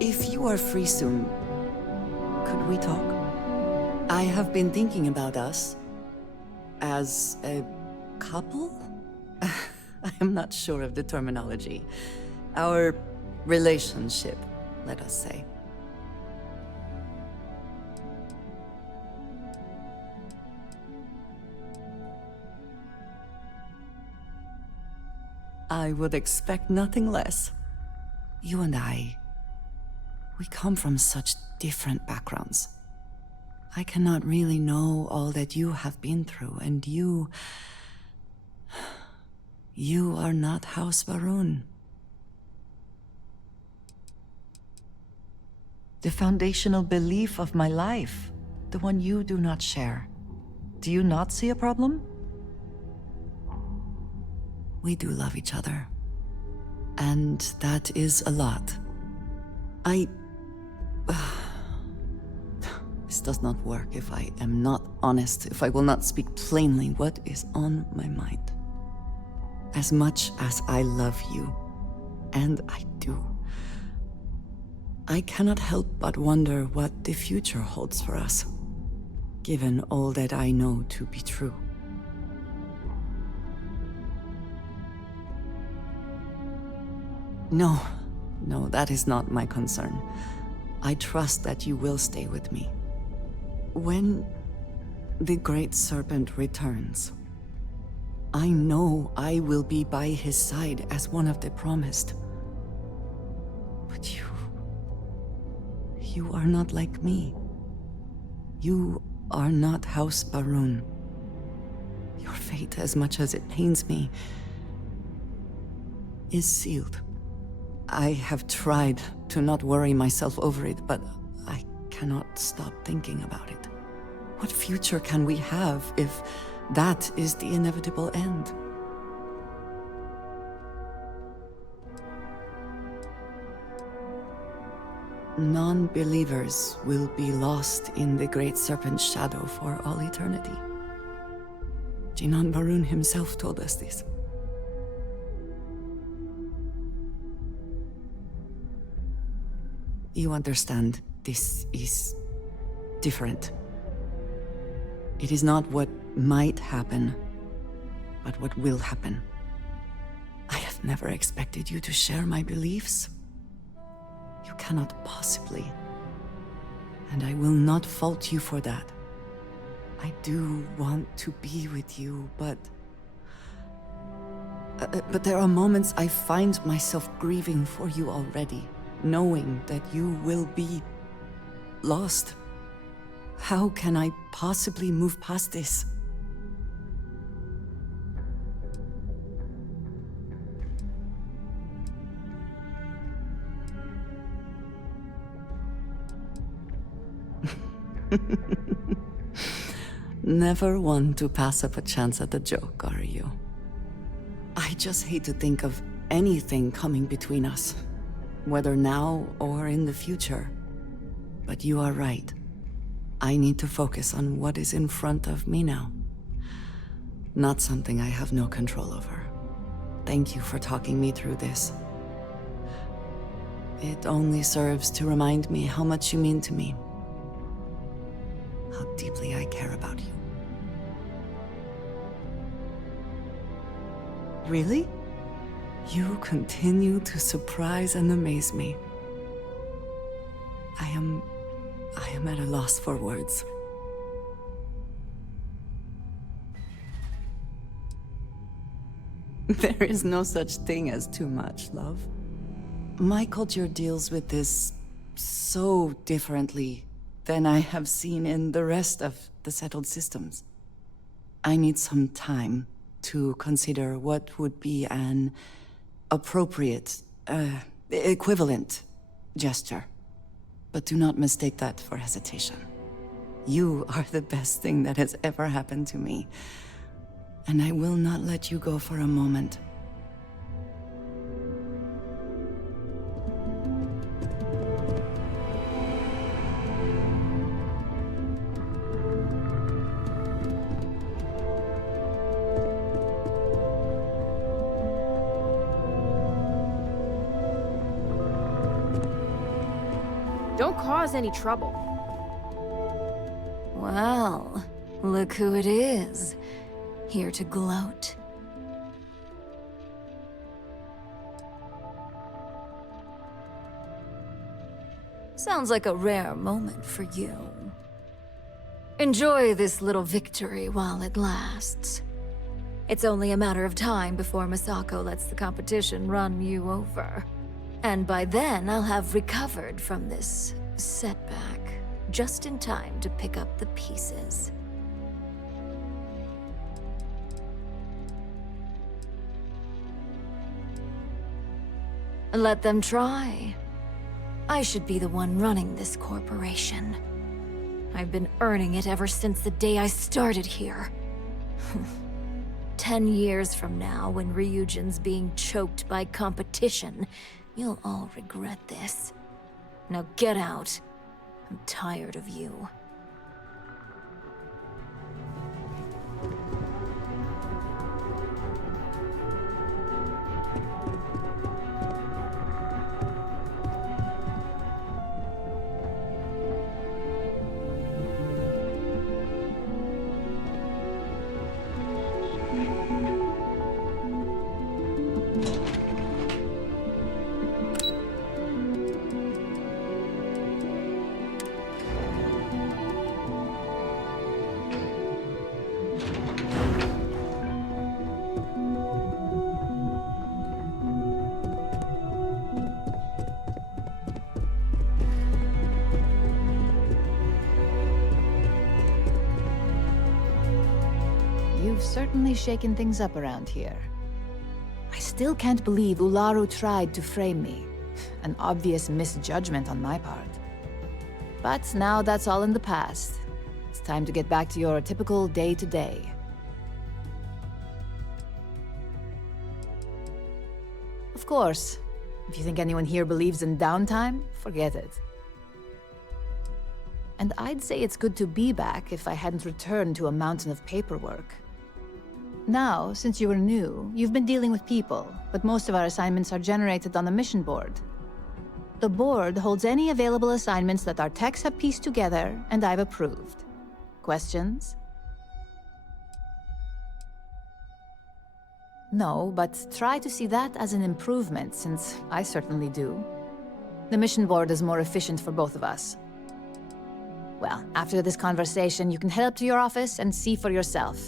If you are free soon, could we talk? I have been thinking about us as a couple? I am not sure of the terminology. Our relationship, let us say. I would expect nothing less. You and I, we come from such different backgrounds. I cannot really know all that you have been through, and you are not House Varun. The foundational belief of my life, the one you do not share. Do you not see a problem? We do love each other. And that is a lot. This does not work if I am not honest, if I will not speak plainly what is on my mind. As much as I love you, and I do, I cannot help but wonder what the future holds for us, given all that I know to be true. No, that is not my concern. I trust that you will stay with me. When the Great Serpent returns, I know I will be by his side as one of the promised. But you are not like me. You are not House Varun. Your fate, as much as it pains me, is sealed. I have tried to not worry myself over it, but I cannot stop thinking about it. What future can we have if that is the inevitable end? Non-believers will be lost in the Great Serpent's shadow for all eternity. Jinan Varun himself told us this. You understand, this is different. It is not what might happen, but what will happen. I have never expected you to share my beliefs. You cannot possibly. And I will not fault you for that. I do want to be with you, but there are moments I find myself grieving for you already, knowing that you will be lost. How can I possibly move past this? Never one to pass up a chance at a joke, are you? I just hate to think of anything coming between us, whether now or in the future. But you are right. I need to focus on what is in front of me now. Not something I have no control over. Thank you for talking me through this. It only serves to remind me how much you mean to me. How deeply I care about you. Really? You continue to surprise and amaze me. I am at a loss for words. There is no such thing as too much, love. My culture deals with this so differently than I have seen in the rest of the settled systems. I need some time to consider what would be an appropriate, equivalent gesture. But do not mistake that for hesitation. You are the best thing that has ever happened to me, and I will not let you go for a moment. Don't cause any trouble. Well, look who it is. Here to gloat. Sounds like a rare moment for you. Enjoy this little victory while it lasts. It's only a matter of time before Misako lets the competition run you over. And by then, I'll have recovered from this setback, just in time to pick up the pieces. Let them try. I should be the one running this corporation. I've been earning it ever since the day I started here. 10 years from now, when Ryujin's being choked by competition, you'll all regret this. Now get out. I'm tired of you. You've certainly shaken things up around here. I still can't believe Ularu tried to frame me. An obvious misjudgment on my part. But now that's all in the past. It's time to get back to your typical day-to-day. Of course, if you think anyone here believes in downtime, forget it. And I'd say it's good to be back if I hadn't returned to a mountain of paperwork. Now, since you were new, you've been dealing with people, but most of our assignments are generated on the mission board. The board holds any available assignments that our techs have pieced together, and I've approved. Questions? No, but try to see that as an improvement, since I certainly do. The mission board is more efficient for both of us. Well, after this conversation, you can head up to your office and see for yourself.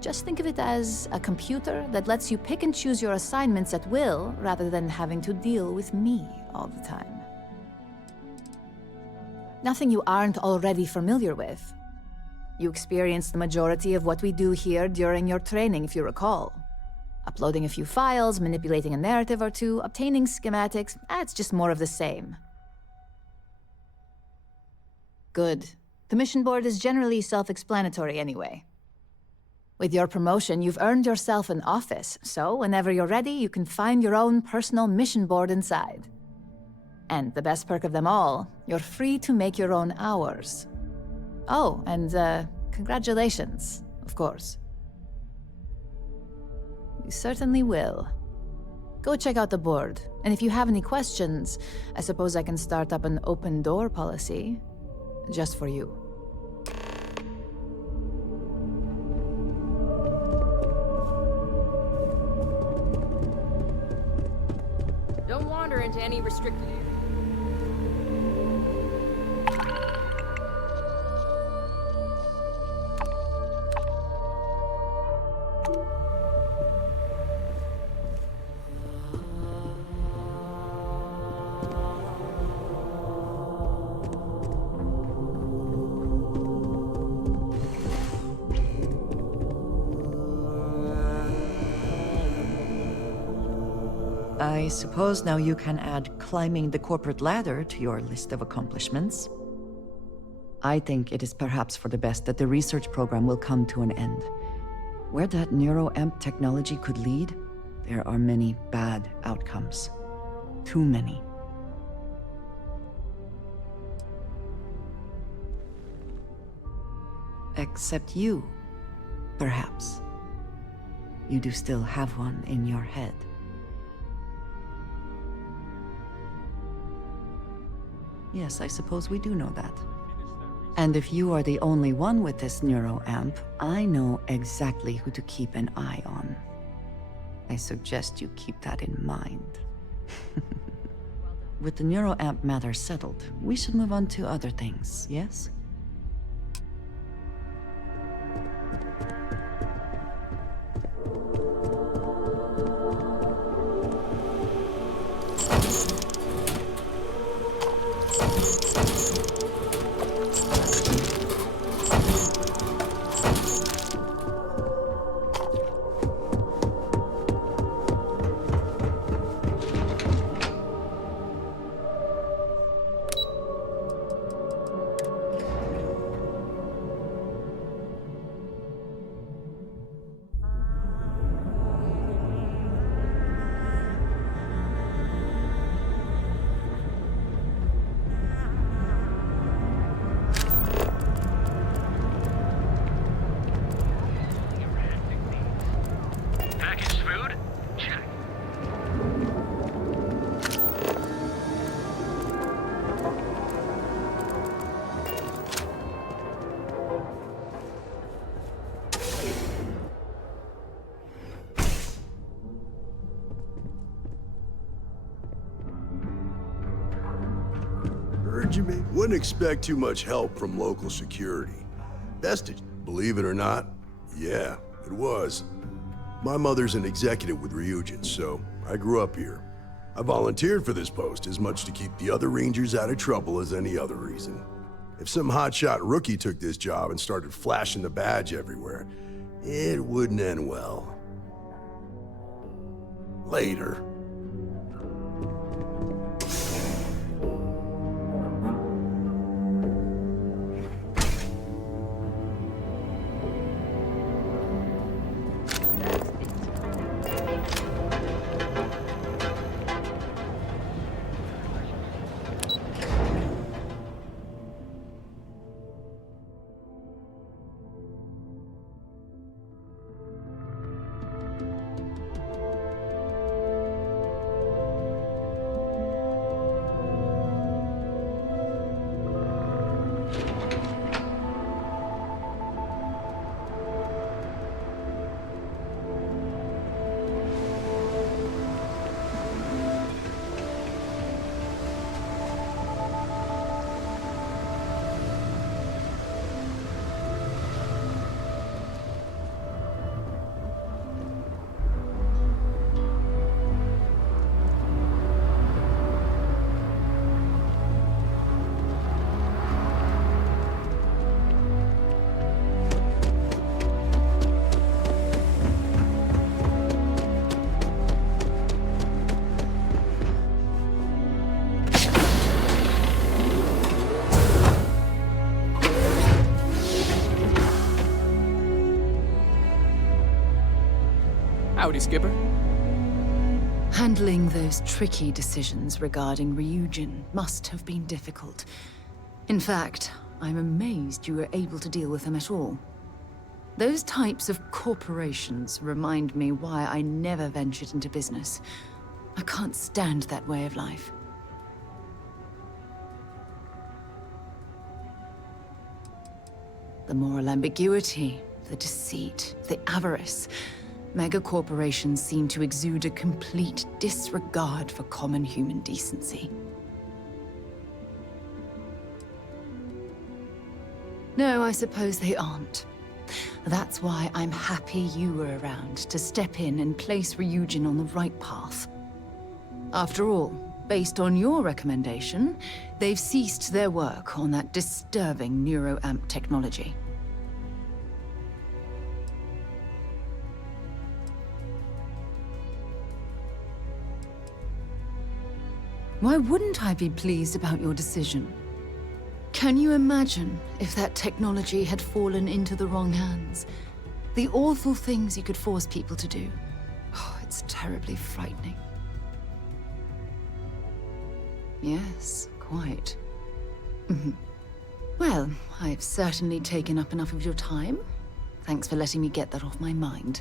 Just think of it as a computer that lets you pick and choose your assignments at will, rather than having to deal with me all the time. Nothing you aren't already familiar with. You experienced the majority of what we do here during your training, if you recall. Uploading a few files, manipulating a narrative or two, obtaining schematics, it's just more of the same. Good. The mission board is generally self-explanatory anyway. With your promotion, you've earned yourself an office, so whenever you're ready, you can find your own personal mission board inside. And the best perk of them all, you're free to make your own hours. Oh, and congratulations, of course. You certainly will. Go check out the board, and if you have any questions, I suppose I can start up an open door policy. Just for you. Don't wander into any restricted area. I suppose now you can add climbing the corporate ladder to your list of accomplishments. I think it is perhaps for the best that the research program will come to an end. Where that neuroamp technology could lead, there are many bad outcomes. Too many. Except you, perhaps. You do still have one in your head. Yes, I suppose we do know that. And if you are the only one with this neuroamp, I know exactly who to keep an eye on. I suggest you keep that in mind. With the neuroamp matter settled, we should move on to other things, yes? Packaged food? Check. Heard you, mate. Wouldn't expect too much help from local security. Vestige, believe it or not, yeah, it was. My mother's an executive with Ryujin, so I grew up here. I volunteered for this post as much to keep the other Rangers out of trouble as any other reason. If some hotshot rookie took this job and started flashing the badge everywhere, it wouldn't end well. Later. Howdy, Skipper. Handling those tricky decisions regarding Ryujin must have been difficult. In fact, I'm amazed you were able to deal with them at all. Those types of corporations remind me why I never ventured into business. I can't stand that way of life. The moral ambiguity, the deceit, the avarice. Megacorporations seem to exude a complete disregard for common human decency. No, I suppose they aren't. That's why I'm happy you were around to step in and place Ryujin on the right path. After all, based on your recommendation, they've ceased their work on that disturbing neuroamp technology. Why wouldn't I be pleased about your decision? Can you imagine if that technology had fallen into the wrong hands? The awful things you could force people to do. Oh, it's terribly frightening. Yes, quite. Well, I've certainly taken up enough of your time. Thanks for letting me get that off my mind.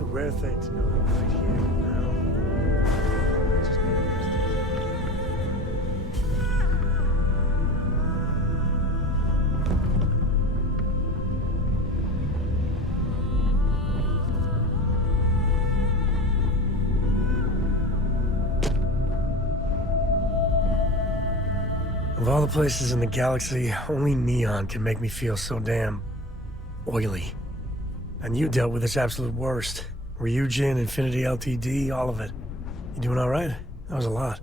a rare thing to know that right here and now. Just be Of all the places in the galaxy, only Neon can make me feel so damn oily. And you dealt with its absolute worst. Ryujin, Infinity LTD, all of it. You doing all right? That was a lot.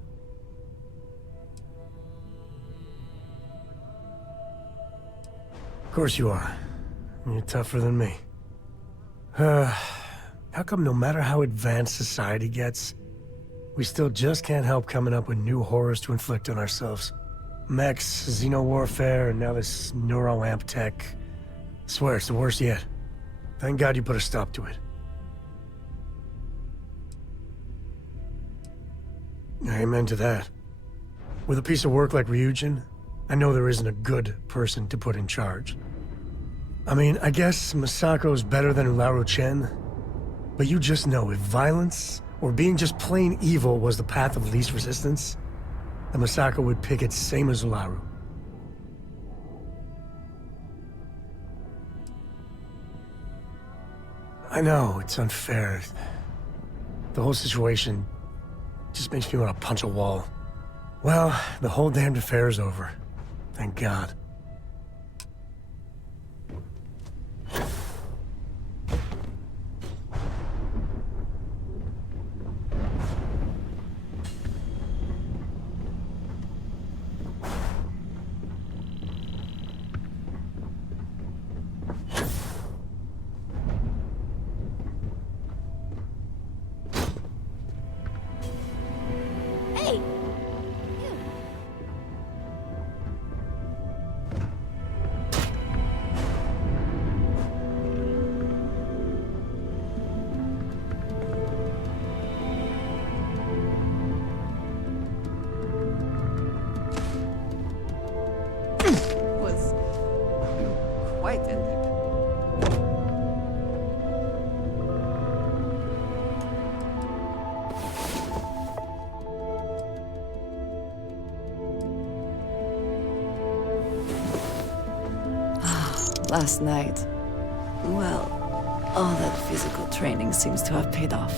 Of course you are. You're tougher than me. How come no matter how advanced society gets, we still just can't help coming up with new horrors to inflict on ourselves? Mechs, xeno-warfare, and now this neuro-amp tech. Swear, it's the worst yet. Thank God you put a stop to it. Amen to that. With a piece of work like Ryujin, I know there isn't a good person to put in charge. I mean, I guess Masako's better than Ularu Chen, but you just know if violence, or being just plain evil was the path of least resistance, then Masako would pick it same as Ularu. I know, it's unfair. The whole situation just makes me want to punch a wall. Well, the whole damned affair is over. Thank God. Hey! Was quite a leap. Last night, well, all that physical training seems to have paid off.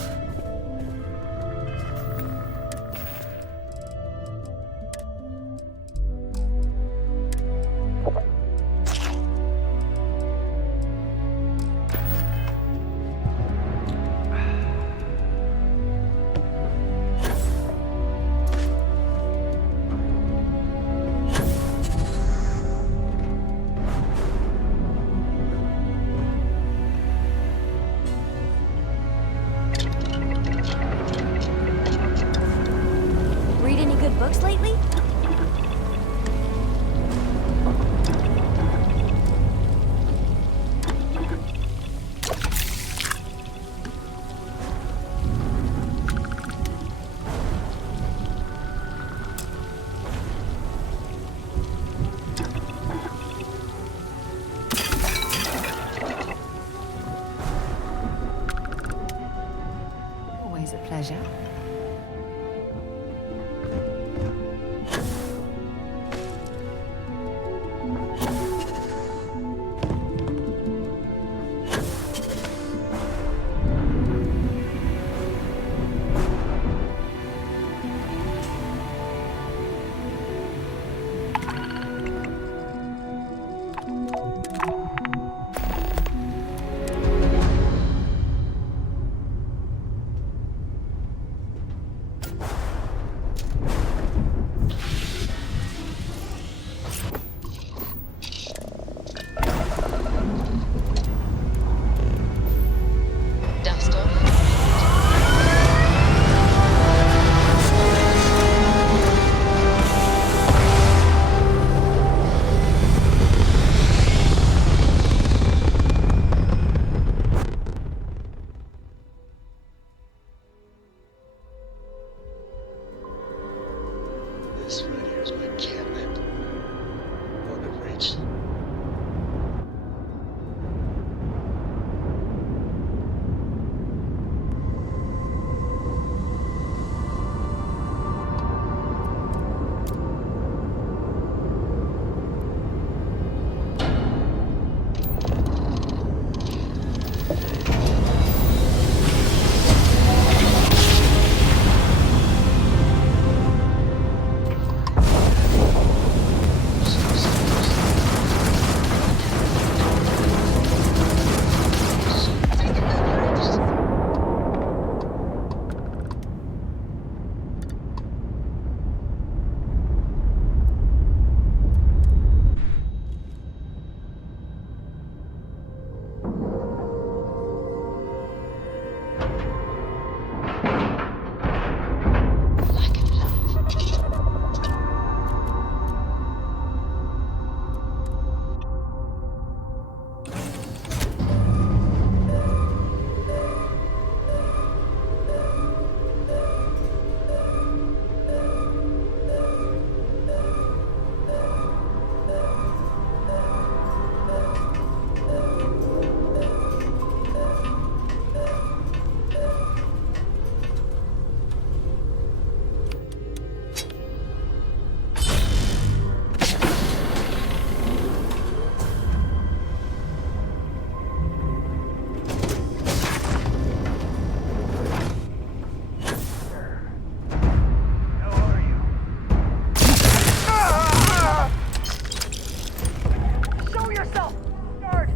yourself! Guard!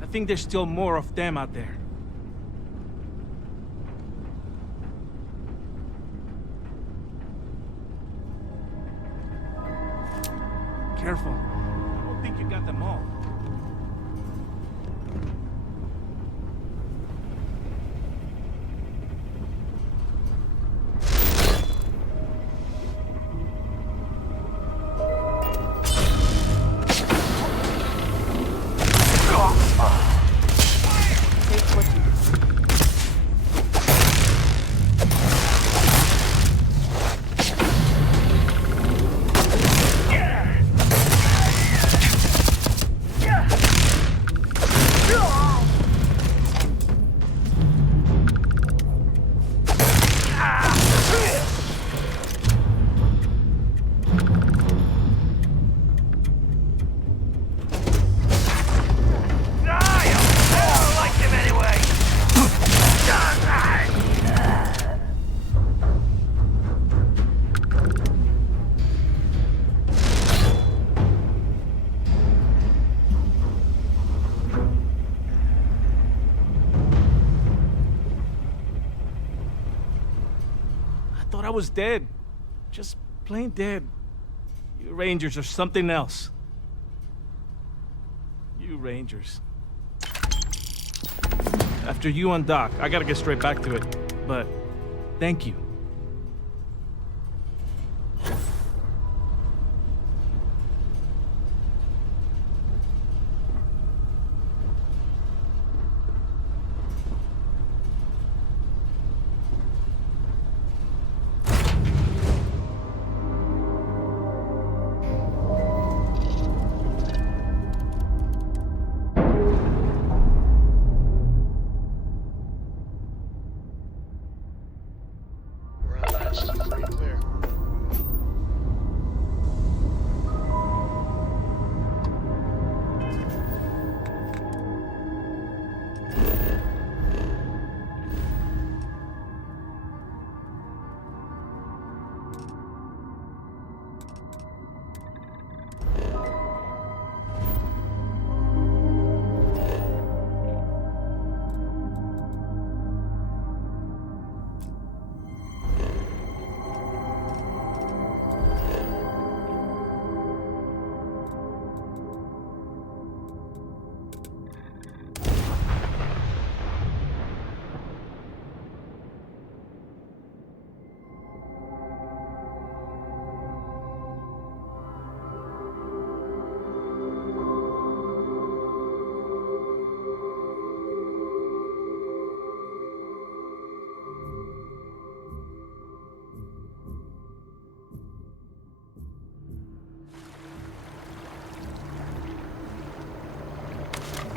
I think there's still more of them out there. Careful. I don't think you got them all. Thought I was dead. Just plain dead. You Rangers are something else. You Rangers. After you undock, I gotta get straight back to it. But, thank you.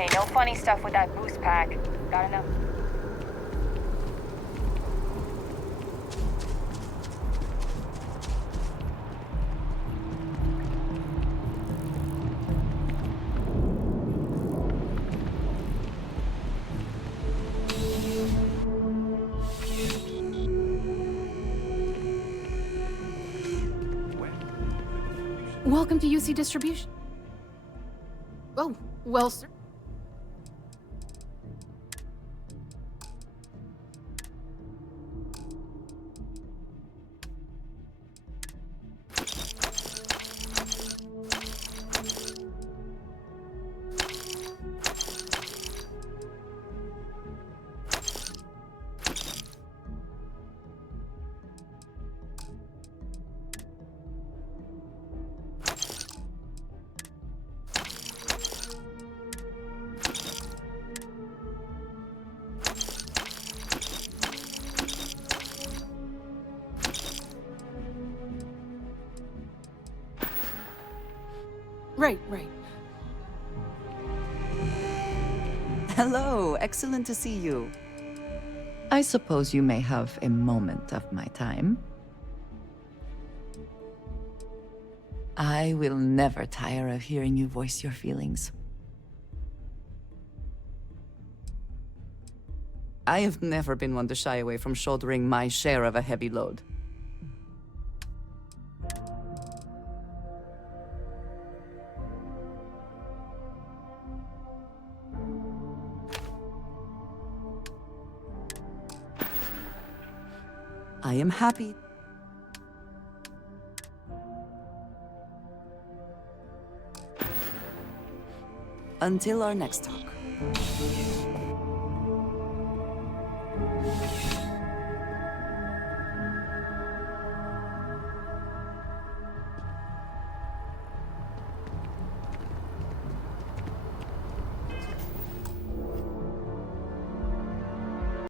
Hey, no funny stuff with that boost pack. Got enough? Welcome to UC Distribution. Oh, well, sir. Right. Hello, excellent to see you. I suppose you may have a moment of my time. I will never tire of hearing you voice your feelings. I have never been one to shy away from shouldering my share of a heavy load. I am happy. Until our next talk.